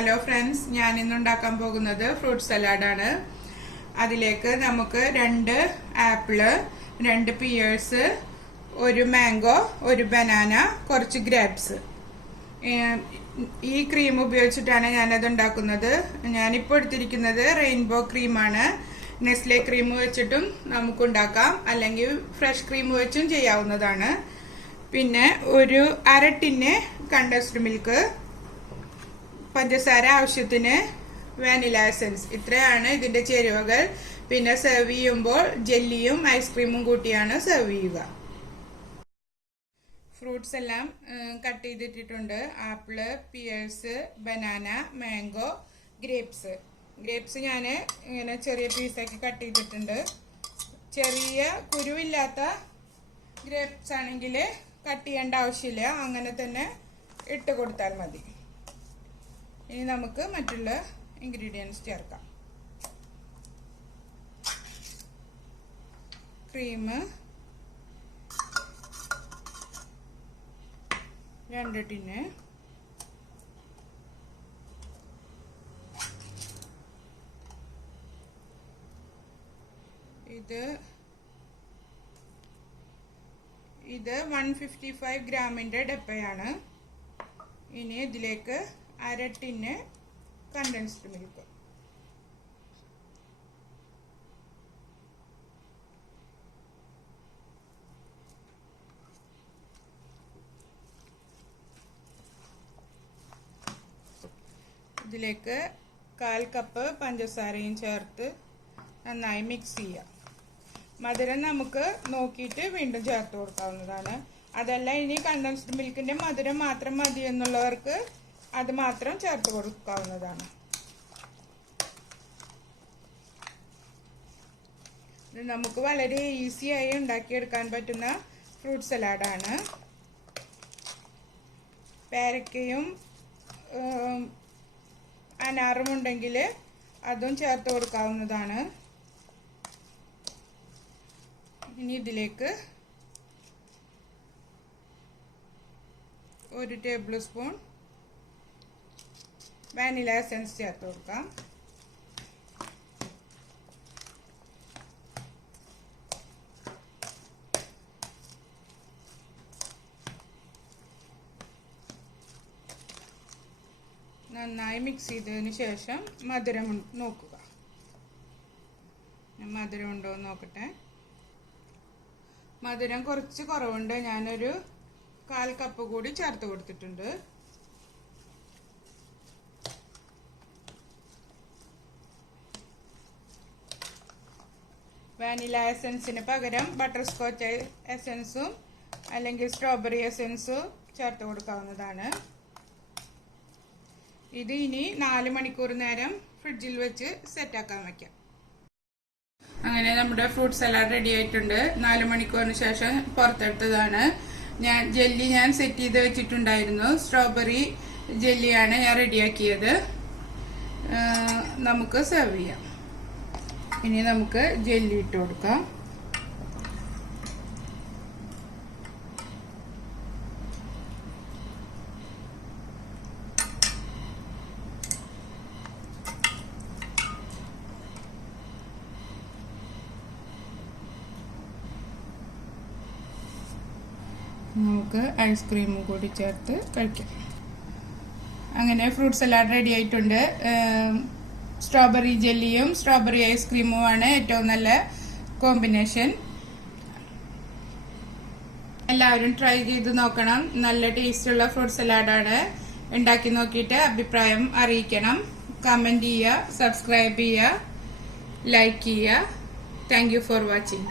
Hello friends, ഞാൻ ഇന്ന് ഉണ്ടാക്കാൻ പോകുന്നത് ഫ്രൂട്ട് സലാഡാണ്. അതിലേക്ക് നമുക്ക് 2 ആപ്പിള്, 2 പിയേഴ്സ്, 1 മാംഗോ, 1 ബനാന, കുറച്ച് ഗ്രേപ്സ്. ഈ ക്രീം ഉപയോഗിച്ചിട്ടാണ് ഞാനത് ഉണ്ടാക്കുന്നത്. ഞാനിപ്പോൾ എടുത്തിരിക്കുന്നത് റെയിൻബോ ക്രീമാണ്. നെസ്ലെ ക്രീം വെച്ചിട്ടും നമുക്ക് ഉണ്ടാക്കാം, അല്ലെങ്കിൽ ഫ്രഷ് ക്രീം വെച്ചും ചെയ്യാവുന്നതാണ്. പിന്നെ ഒരു 1/2 ടിന്ന് കണ്ടൻസ്ഡ് മിൽക്ക്, പഞ്ചസാര ആവശ്യത്തിന്, വാനില എസൻസ്. ഇത്രയാണ് ഇതിന്റെ ചേരുവകൾ. പിന്നെ സെർവ് ചെയ്യുമ്പോൾ ജെല്ലിയും ഐസ്ക്രീമും കൂട്ടിയാണ് സെർവ് ചെയ്യുക. ഫ്രൂട്ട്സ് എല്ലാം കട്ട് ചെയ്തിട്ടിട്ടുണ്ട്. Apple, pears, banana, mango, grapes. ഞാൻ ഇങ്ങനെ ചെറിയ പീസാക്കി കട്ട് ചെയ്തിട്ടുണ്ട്. ചെറിയ കുരുവില്ലാത്ത ഗ്രേപ്സ് ആണെങ്കിൽ കട്ട് ചെയ്യേണ്ട ആവശ്യമില്ല, അങ്ങനെ തന്നെ ഇട്ട് കൊടുത്താൽ മതി. ഇനി നമുക്ക് മറ്റുള്ള ഇൻഗ്രീഡിയൻസ് ചേർക്കാം. ക്രീം 2 ടിന്ന്, ഇത് 155 ഗ്രാമിന്റെ ഡപ്പയാണ്. ഇനി ഇതിലേക്ക് 1/2 ടിന്ന് കണ്ടൻസ്ഡ് മിൽക്ക്. ഇതിലേക്ക് 1/4 കപ്പ് പഞ്ചസാരയും ചേർത്ത് നന്നായി മിക്സ് ചെയ്യാം. മധുരം നമുക്ക് നോക്കിയിട്ട് വീണ്ടും ചേർത്ത് കൊടുക്കാവുന്നതാണ്. അതല്ല, ഇനി കണ്ടൻസ്ഡ് മിൽക്കിന്റെ മധുരം മാത്രം മതി എന്നുള്ളവർക്ക് അത് മാത്രം ചേർത്ത് കൊടുക്കാവുന്നതാണ്. ഇത് നമുക്ക് വളരെ ഈസിയായി ഉണ്ടാക്കിയെടുക്കാൻ പറ്റുന്ന ഫ്രൂട്ട് സലാഡാണ്. പേരക്കയും അനാറും ഉണ്ടെങ്കിൽ അതും ചേർത്ത് കൊടുക്കാവുന്നതാണ്. ഇനി ഇതിലേക്ക് 1 ടേബിൾ സ്പൂൺ വാനില എസൻസ് ചേർത്ത് കൊടുക്കാം. നന്നായി മിക്സ് ചെയ്തതിന് ശേഷം മധുരം നോക്കുക. മധുരം ഉണ്ടോ എന്ന് നോക്കട്ടെ. മധുരം കുറച്ച് കുറവുണ്ട്. ഞാനൊരു 1/4 കപ്പ് കൂടി ചേർത്ത് കൊടുത്തിട്ടുണ്ട്. വാനില എസൻസിന് പകരം ബട്ടർ സ്കോച്ച് എസൻസും അല്ലെങ്കിൽ സ്ട്രോബെറി എസൻസും ചേർത്ത് കൊടുക്കാവുന്നതാണ്. ഇത് ഇനി 4 മണിക്കൂർ നേരം ഫ്രിഡ്ജിൽ വെച്ച് സെറ്റാക്കാൻ വയ്ക്കാം. അങ്ങനെ നമ്മുടെ ഫ്രൂട്ട് സലാഡ് റെഡി ആയിട്ടുണ്ട്. 4 മണിക്കൂറിന് ശേഷം പുറത്തെടുത്തതാണ്. ജെല്ലി ഞാൻ സെറ്റ് ചെയ്ത് വെച്ചിട്ടുണ്ടായിരുന്നു. സ്ട്രോബെറി ജെല്ലിയാണ് ഞാൻ റെഡിയാക്കിയത്. നമുക്ക് സെർവ് ചെയ്യാം. ഇനി നമുക്ക് ജെല്ലി ഇട്ട് കൊടുക്കാം. നമുക്ക് ഐസ്ക്രീമും കൂടി ചേർത്ത് കഴിക്കാം. അങ്ങനെ ഫ്രൂട്ട് സലാഡ് റെഡി ആയിട്ടുണ്ട്. സ്ട്രോബെറി ജെല്ലിയും സ്ട്രോബെറി ഐസ്ക്രീമുമാണ് ഏറ്റവും നല്ല കോമ്പിനേഷൻ. എല്ലാവരും ട്രൈ ചെയ്ത് നോക്കണം. നല്ല ടേസ്റ്റുള്ള ഫ്രൂട്ട് സലാഡാണ്. ഉണ്ടാക്കി നോക്കിയിട്ട് അഭിപ്രായം അറിയിക്കണം. കമന്റ് ചെയ്യുക, സബ്സ്ക്രൈബ് ചെയ്യുക, ലൈക്ക് ചെയ്യുക. Thank you for watching.